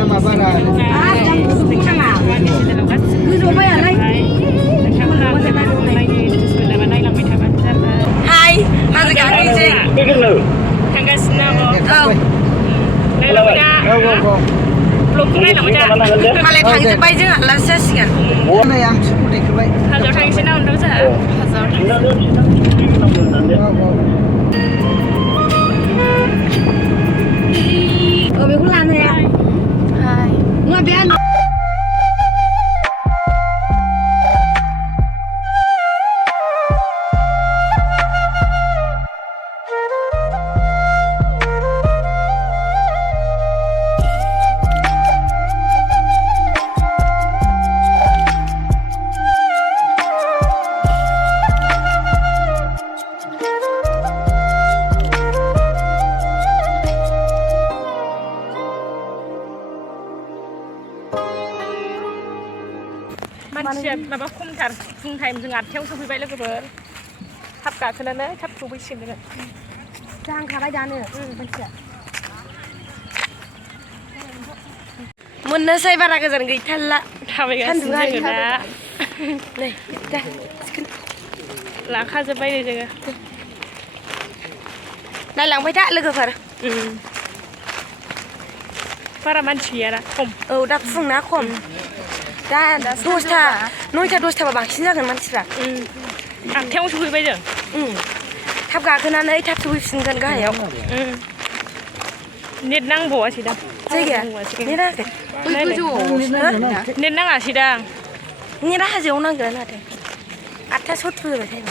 Hai, how's it going? थांगासिनो Oh, ब्लगखौनाय लांबाय दा मालाय थांजोब्बाय जोंहा लास्ट जासिगोन हाजोआव थांसै ना उनाव जोंहा बेखौ लानो हाया नङा बे मानसिया माबा खमथार फुं टाइम जों 8थायाव सफैबाय लोगोफोर थाब गाखोनानै थाब सफैसिगोन जोङो जांखाबाय दानो मानसिया मोननोसै बारा गोजान गैथारला थाबायगासिनो जोङो दा नै दा लाखाजोब्बाय नै जोङो नायलांबाय था लोगोफोर बारा मानसि गैयाना खम औ दा फुंना खम दा 10ता 9ता 10ताबा बांसिन जागोन मानसिफ्रा 8थायाव सफैबाय जों थाब गाखोनानै थाब सफैफिनगोन गाहायाव नेट नांबावासै दा जायगाया नेट नाङाखै नेट नाङासै दां नेटआ हाजोआव नांगोन नाथाय 8ता 70 जाबाय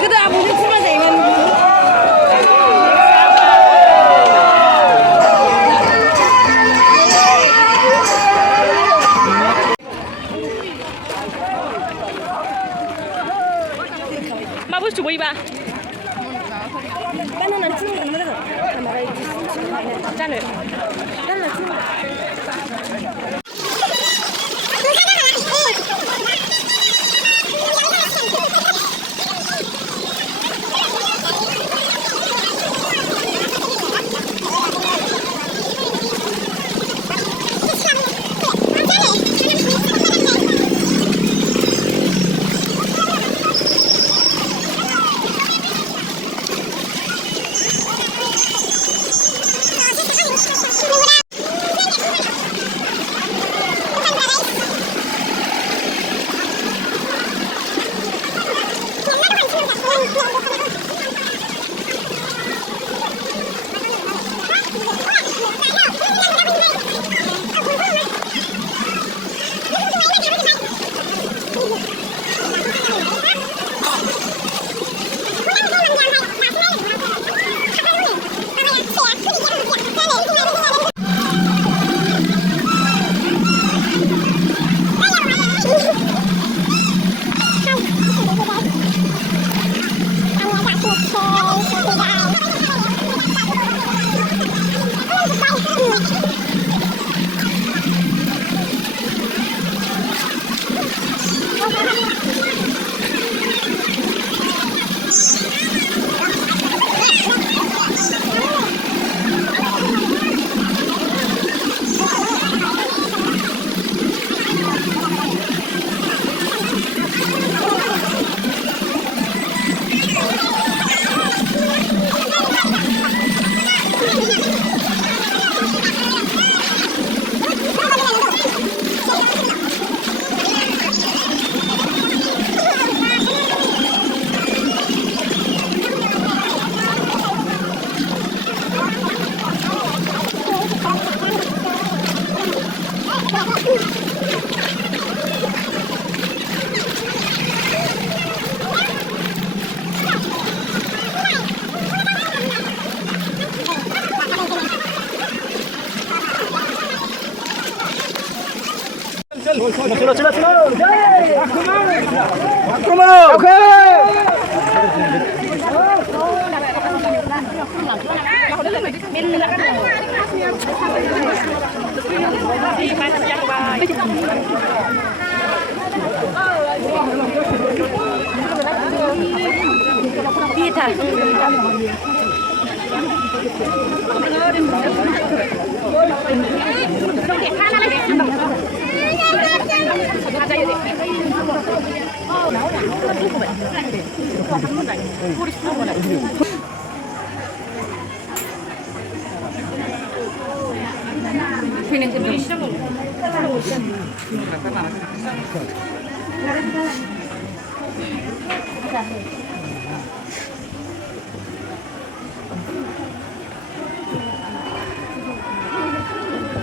गोदो आबौजों खुरमा जायोमोन मा बुस्थु बैबा गाननानै खुलुमगोन लोगो जानो Kita.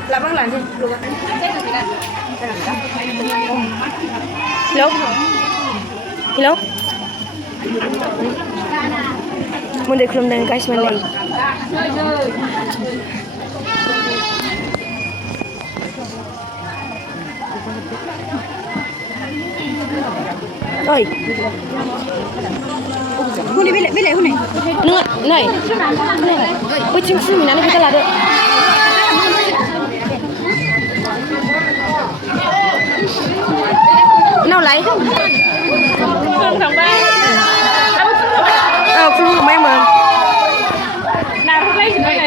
Lapang lanjut. Hello. Hello. Mau dek belum dan guys mana lagi? Oi. Huni bela huni. Nggak, nai. Oi, cingsu mina ni kita lada. Nào lấy Phương thằng ba Phương của em mà nào không lấy gì đây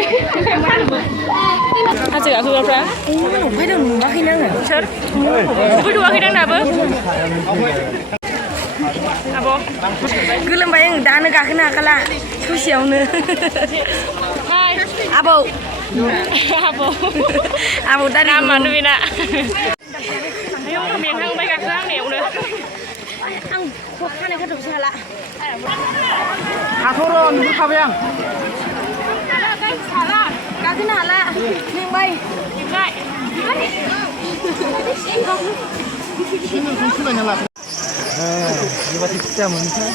à chị ạ Phương ra phải đâu mà khi năng à chết vui đùa khi đang nào bơ à bố cứ làm bài người ta nó cả cái nào cả là chú xíu nữa hai à bố ta đi nam mà nuôi nè miệng thằng bay gạt sang nẻo nữa ăn cuộc khăn này có đủ sao lạ à thôi rồi mình không biết cả cái nào lạ nhưng bay nhìn lại không là như vậy thì xem mình thấy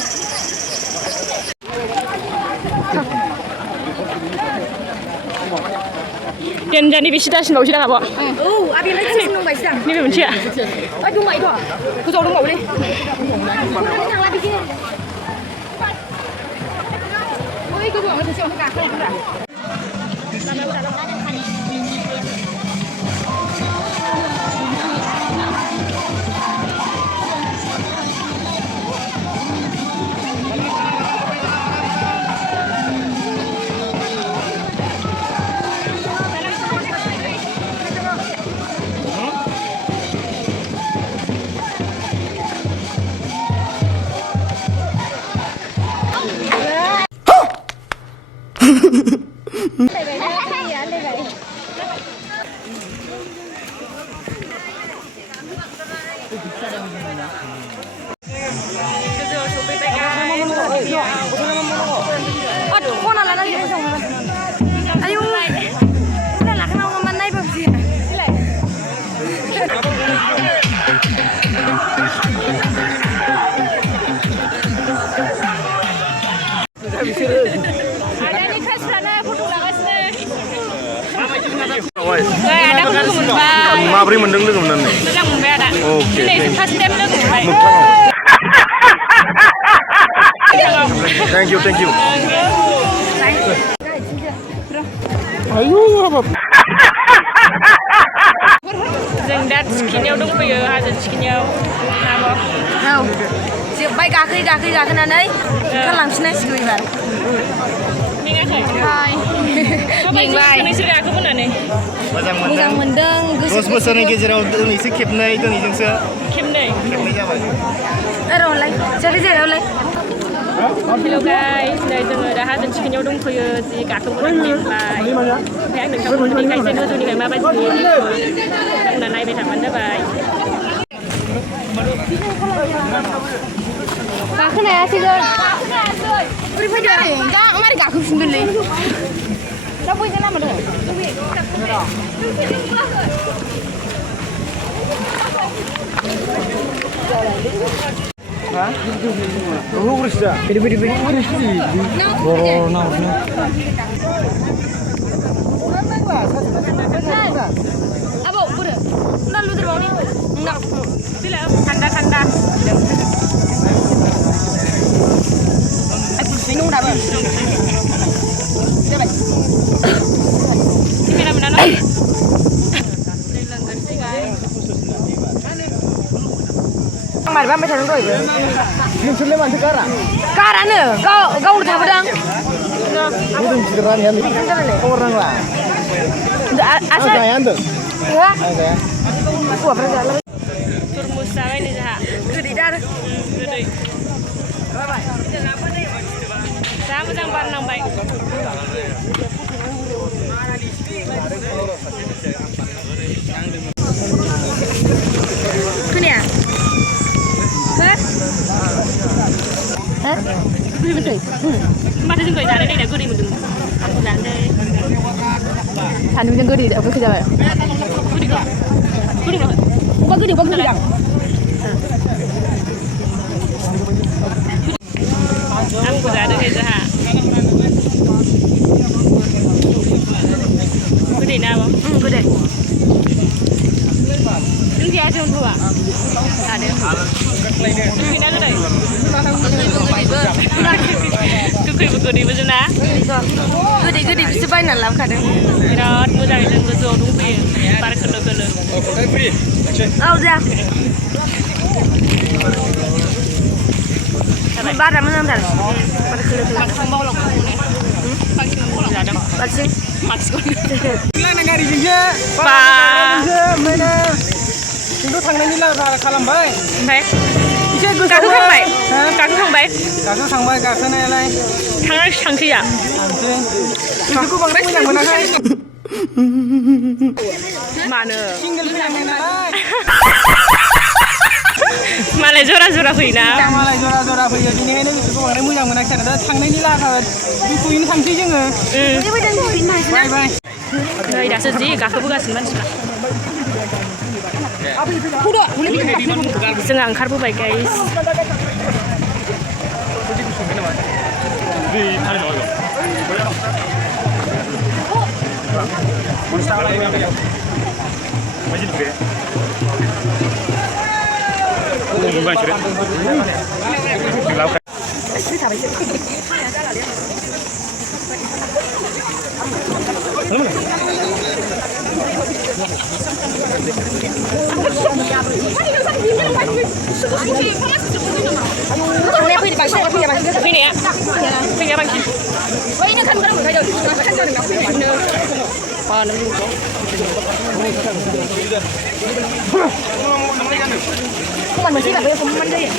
tiền ra đi bị sita xin lỗi chị đang à abi lấy xin không phải rằng đi về mình chị ạ ơi đúng vậy thôi cứ rồi đúng ngủ đi thằng lại đi kia ôi cứ buồng nó chỉ cả không cả con là gì xong rồi ayo udah lah kenal sama naik sih ada nih kas sana foto lagas nih ada aku mengenai माबोरै मोनदों लोगो मोननानै मोजां मोनबाय आदा Oke, दिनै first time लोगो मोनबाय thank you ayo apa जों दा थिखिनियाव दंफैयो हाजो थिखिनियाव औ जों बाय गाखोनानै ओंखारलांफिननांसिगौ एबार मेङाखै मेंबाय नोंसोर गाखोबोनानै मोजां मोनदों 10 बोसोरनि गेजेराव दिनैसो दिनैजोंसो खेबनै जाबाय र'लाय जेरावलाय हेल' गाइस नै जोङो दा हाजो थिखिनियाव दंफैयो जि गाखोबोनानै मेंबाय ओमफ्राय आं नोंथांमोननि खायसे गोजौनिफ्राय माबायदि बुंना नायबाय थाबानो जाबाय गाखोनो हायासैगोन बोरै फैदों मारै गाखोफिनगोनलै दा फैगोन नामा दङ Hah? Urus dah. Beri. Corona. Abo, buru. Lalu terbang ni. Enggak. Sila, kanda. Aku bingung dah bang. Dah baik. Ini mana? Mari bang macam tu. Nusirnya mana sekarang? Karena kau udah apa dang? Itu sekarang ya. Orang lah. Asal. Ada yang tu. Ya. Ada. Aku apa dah? Turmus sama ini dah. Sudah dah. Sudah. Sama sang barang baik. Kini ya? Hah? Betul. Masa jengkol jalan ni dah gurih betul. Aku jalan ni. Tadi macam gede, aku kerja apa? Gurih lah. Bukan gede dang. Aku jalan ni dah. Gurih nak apa? Gede. Ini dia cuma dua. Ada. Ini nak ada. Kukui bergurih macam mana? Gede sebanyak lah kadang. Berat mudah itu gozo rumpi. Para kelo. Oh dah. Barang mana dah? Pada kelo. Sambal lok ni. Pakai ada. Pasal. Max kau. Mana negara juga? Pa. Mana? Itu tangan ni lah kalam baik. Baik. Ije gus. Kakak kang baik. Kakak kang baik. Kakak sang baik kakak ni lah. Tangan sangsi ya. Itu aku bangsa yang mana kan? Mana? Single yang mana lah? Malah jora fina. Malah jora fina. Ini kan aku bangsa yang mana kan? Ada tangan ni lah. Buku ini sangsi je nge. Bye bye. Nah, dah sejak kakak bukan senang sudah. Kuda, boleh Setengah angkar pun baik guys. Ini ya. Ini apa sih? Wah ini kan berapa kali? Kan jadi nak pilih. Panas juga. Kuman masih tak boleh kuman dia.